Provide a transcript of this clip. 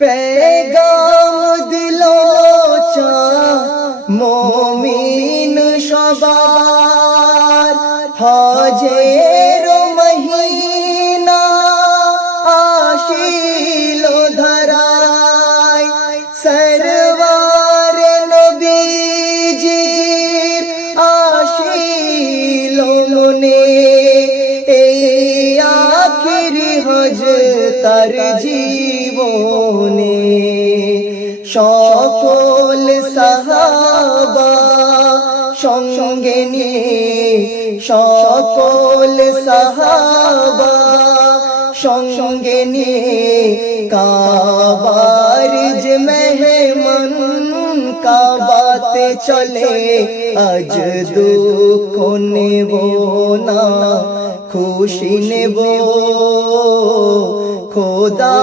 पैगाम दिलो चा मोमिन सबार हजेरो महीना आशिलो धराय सरवार नबीजीर आशिलो मने आखिरी हज तार জীবনে সকল সাহাবা সঙ্গে নিয়ে সকল সাহাবা সঙ্গে নিয়ে কাবার যে মেহমান কাবাতে চলে আজ দুঃখ নেব না খুশি নেব খোদা